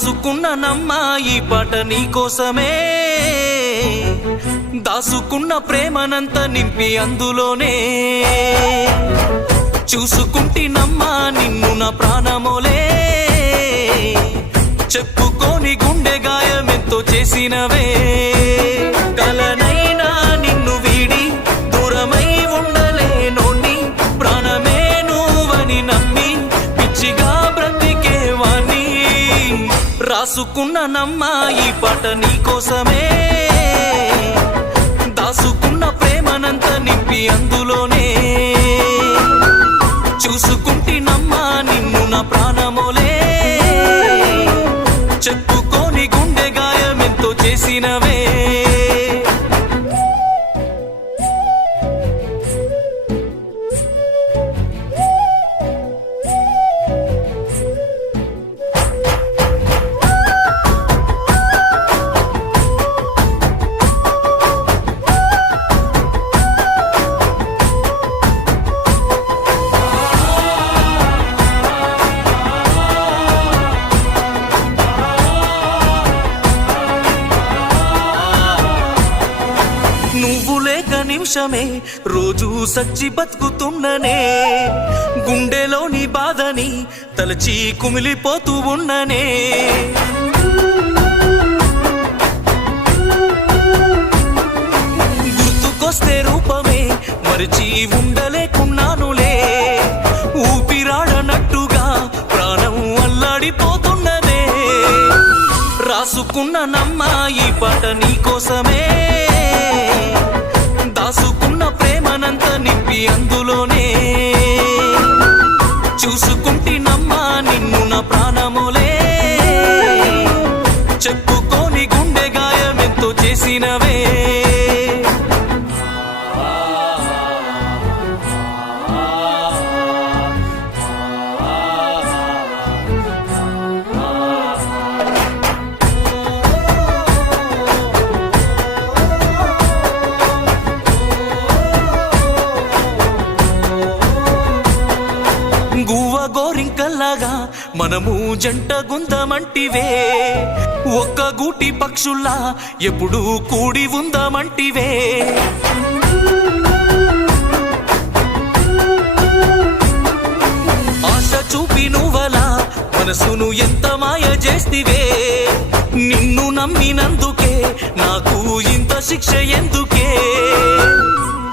రాసుకున్న నమ్మా ఈ పాట నీకోసమే, దాసుకున్న ప్రేమనంత నింపి అందులోనే, చూసుకుంటినమ్మా నిన్ను నా ప్రాణమోలే, చెప్పుకోని గుండె గాయమెంతో చేసినవే, కలనైనా నిన్ను వీడి దూరమై ఉండలేనోని, ప్రాణమే నువ్వని నమ్మి పిచ్చిగా బ్రతికేవాణ్ణి. రాసుకున్న నమ్మా ఈ పాట నీకోసమే, దాసుకున్న ప్రేమనంత నింపి అందులోనే, చూసుకుంటినమ్మా నిన్ను నా ప్రాణమోలే, చెప్పుకోని గుండె గాయమెంతో చేసినవే. నువ్వు లేక నిమిషమే రోజు సచ్చి బతుకుతున్ననే, గుండెలోని బాధని తలచి కుమిలిపోతూ ఉన్ననే, గుర్తుకొస్తే రూపమే మరిచి ఉండలేకున్నానులే, ఊపిరాడనట్టుగా ప్రాణం అల్లాడిపోతున్నదే. రాసుకున్న నమ్మా ఈ పాట నీకోసమే, దాసుకున్న ప్రేమనంత నింపి అందులోనే, చూసుకుంటినమ్మా నిన్ను నా ప్రాణమోలే, చెప్పుకోని గుండె గాయమెంతో చేసినవే. గువ్వ గోరింకల్లాగా మనము జంట గుందమంటివే, ఒక్క గూటి పక్షుల్లా ఎప్పుడు కూడి ఉందమంటివే, ఆశ చూపి నువ్వలా మనసును ఎంత మాయ చేస్తివే, నిన్ను నమ్మినందుకే నాకు ఇంత శిక్ష ఎందుకే,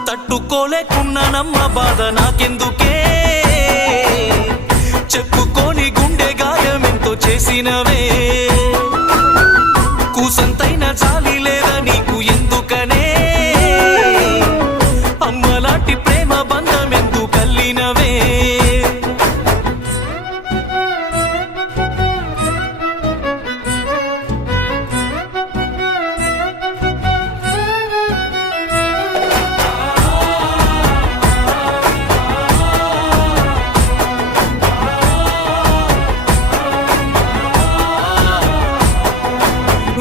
తట్టుకోలేకున్నానమ్మ బాధ నాకెందుకే, చెప్పుకోని గుండె గాయమెంతో చేసినవే, కూసంతైన చాలి లేదా నీకు ఎందుకనే, అమ్మలాంటి ప్రేమ బంధం ఎందుకు కల్లినవే.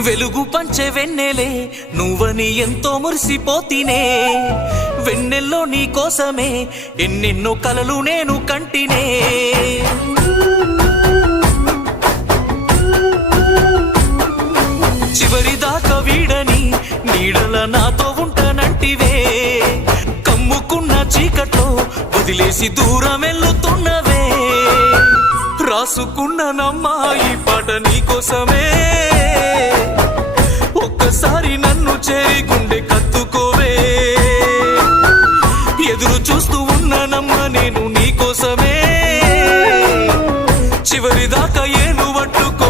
వెలుగు పంచే వెన్నెలే నువ్వని ఎంతో మురిసిపోతినే, వెన్నెల్లో నీ కోసమే ఎన్నెన్నో కలలు నేను కంటినే, చివరిదాకా వీడని నీడల నాతో ఉంటానంటివే, కమ్ముకున్న చీకట్లో వదిలేసి దూరం వెళ్తున్నవే. రాసుకున్న నమ్మా ఈ పాట నీకోసమే, ఒక్కసారి నన్ను చేరి గుండె కత్తుకోవే, ఎదురు చూస్తూ ఉన్నానమ్మా నేను నీకోసమే, చివరిదాకా ఏలు పట్టుకో